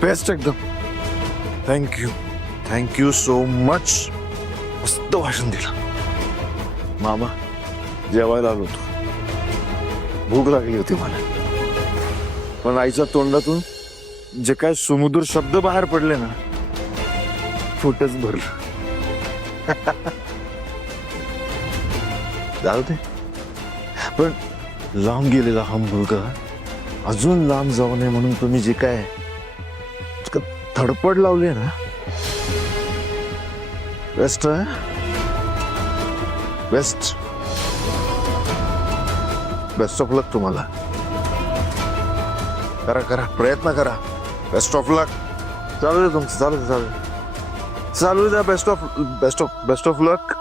Best एकदम. Thank you so much. मस्त भाषण दिलं. मामा जेवायला आलो होतो. भूक लागली होती मला, पण आईच्या तोंडातून जे काय सुमधुर शब्द बाहेर पडले ना, पोटच भरलं. जाऊ दे, पण लांब गेलेला हा मुलगा अजून लांब जाऊ नये म्हणून तुम्ही जे काय धडपड लावली ना, बेस्ट बेस्ट बेस्ट ऑफ लक तुम्हाला. करा करा, प्रयत्न करा. बेस्ट ऑफ लक. चालू दे तुमचं, चालू द्या. बेस्ट ऑफ लक.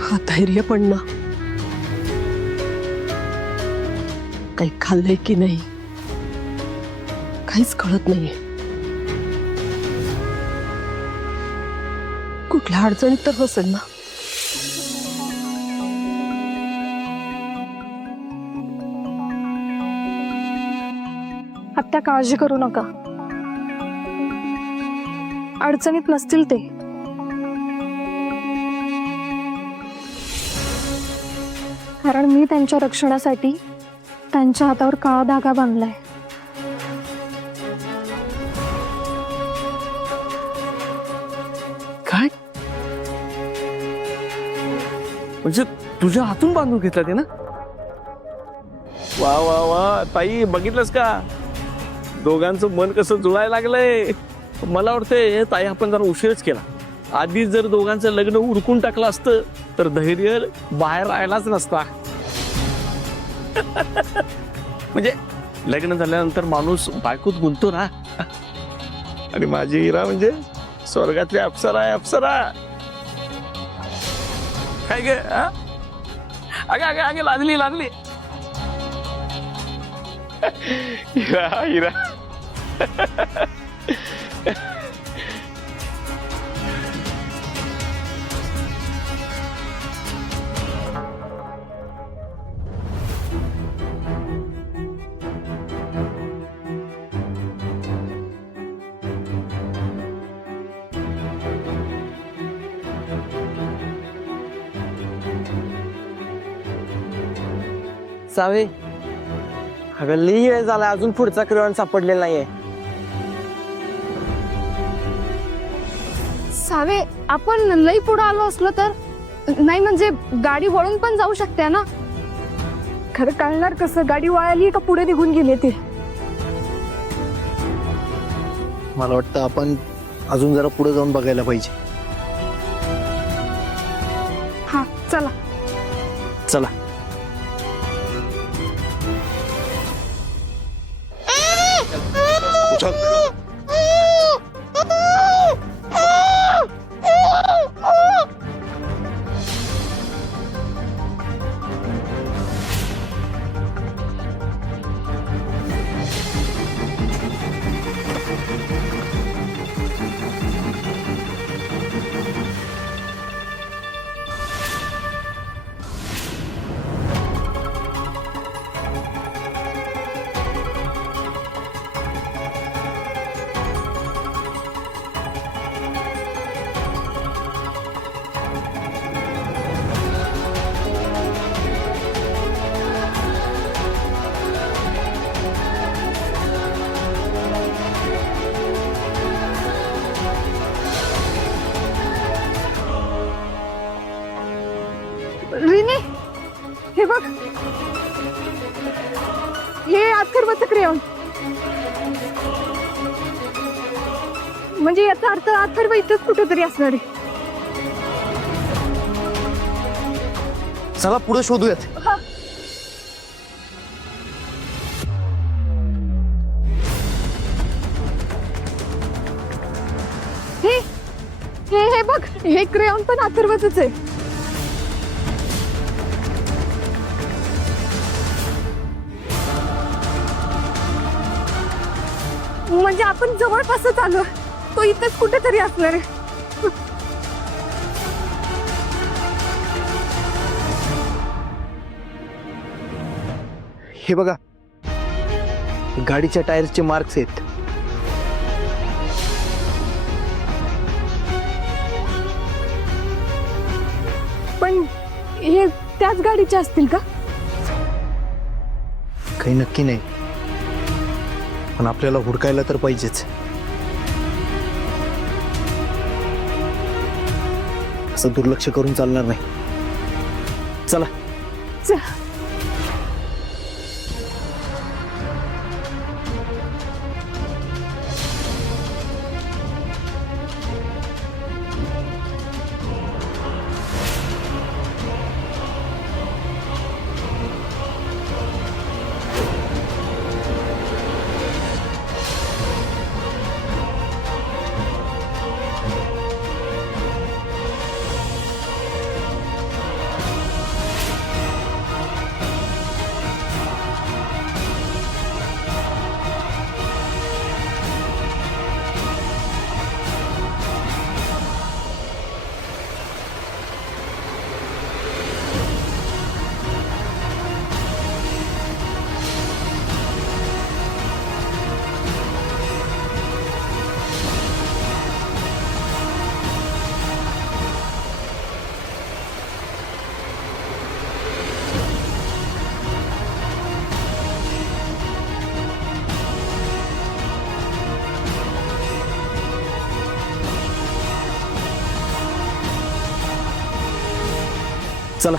हा धैर्य पण ना, काही खाल्लंय की नाही काहीच कळत नाहीये. कुठल्या अडचणीत तर असेल ना. आत्या काळजी करू नका, अडचणीत नसतील ते. कारण मी त्यांच्या रक्षणासाठी त्यांच्या हातावर काळा धागा बांधलाय. काय म्हणजे तुझ्या हातून बांधून घेतला ते ना? वा वा वा ताई, बघितलंस का दोघांचं मन कसं जुळायला लागलंय. मला वाटतंय ताई आपण जरा उशीरच केला. आधीच जर दोघांचं लग्न उरकून टाकलं असतं तर धैर्य बाहेर राहिलाच नसता. म्हणजे लग्न झाल्यानंतर माणूस बायकोत गुंततो ना. आणि माझी हिरा म्हणजे स्वर्गातली अप्सरा आहे, अप्सरा. काय गे? अगे लाजली. हिरा हिरा. सावे, अगं लई वेळ झाला, अजून पुढचा क्रेयॉन सापडलेला नाहीये. सावे, आपण लई पुढे आलो असलो तर नाही, म्हणजे गाडी वळून पण जाऊ शकते ना. खरं कळणार कसं गाडी वळाली का पुढे निघून गेले ते? मला वाटतं आपण अजून जरा पुढे जाऊन बघायला पाहिजे. हा चला. चला. रिनी, हे बघ, हे अथर्वचं क्रेयॉन. म्हणजे याचा अर्थ अथर्व इथंच कुठेतरी असणार आहे. चला पुढे शोधूयात. हे बघ, हे क्रेयॉन पण अथर्वचंच आहे. म्हणजे आपण जवळपासच आलो. तो इथेच कुठेतरी असणार आहे. हे बघा, गाडीच्या टायर्सचे मार्क्स आहेत. पण हे त्याच गाडीचे असतील का? काही नक्की नाही, पण आपल्याला हुडकायला तर पाहिजेच. असं दुर्लक्ष करून चालणार नाही. चला. चल. चला.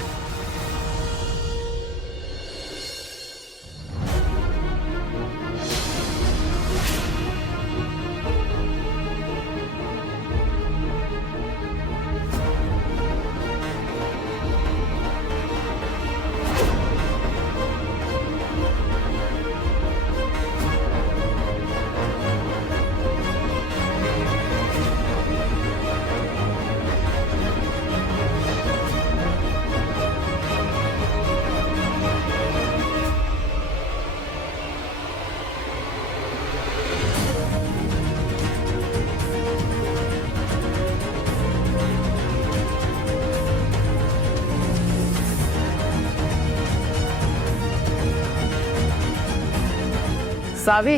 सावी,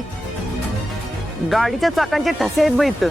गाडीच्या चाकांचे ठसे आहेत बघ इथं.